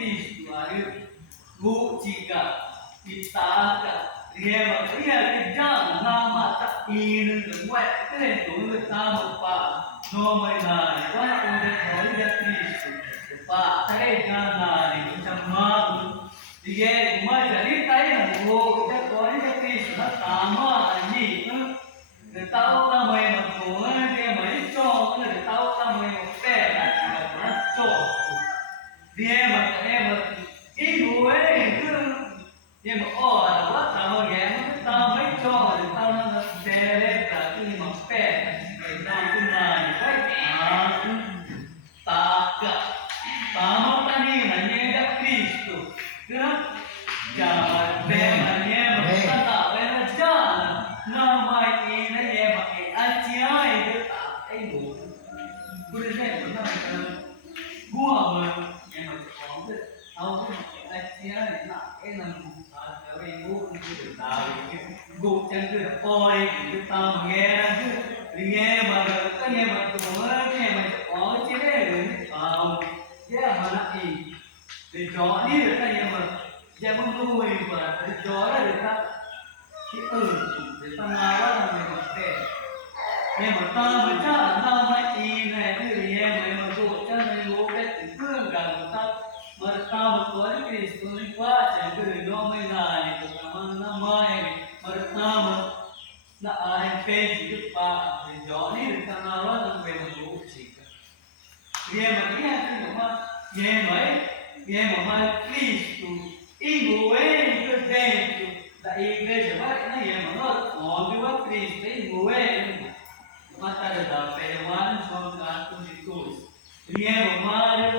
Cristo, aí, música, guitarra, riêng cái cái trang nam mà ta in được ngoại cái này của người ta một bà nó mới là quá ôn được nói được Cristo bà thấy ra là thì cũng chẳng mơ thì nghe mới là đi tay là ngô cái có cái Cristo nó tạm mà gì nữa người tao ta mày mà của cái mấy cho người tao ta mày một cái là chỉ là nó cho riêng mà cái em mà ít người cứ nhưng mà là quá tao nghe nó tao mấy cho thì tao nó đè lên cả cái mà phe người ta cũng là cái ta cả ta mà ta đi là nghe đã Cristo cứ đó chả về mà nghe mà ta tạo lên nó chả nó mai đi nó nghe mà cái anh chị ơi cứ tạo cái ngủ cứ đi xem nó mua mà nghe mà có cái tao cái anh chị ơi là cái nằm cái ngủ cái tao ngủ chân cứ là coi cái tao mà nghe mà cái nghe mà tụi nó nghe mà có chứ đấy chứ mà nó gì để chó đi được cái mà giờ con nuôi và để chó là được ta cái để ta nào đó là mình mặc kệ nhưng mà ta mới chắc là ta mới đi này cái gì em mà tụi chân này ngủ cái tình thương cả người ta mà tao mà có cái gì xuống quá chẳng cái gì đó mới là nó mai mà tao mà nó ai phê chỉ được ba thì gió đi được thằng nào đó là về một chỗ chỉ cả nghe mà cái mà nghe mà mai Cristo igual que dentro da igreja vai na nghe mà nó có cái quá Cristo igual mà ta được đào về one from God to the cross nghe mà mai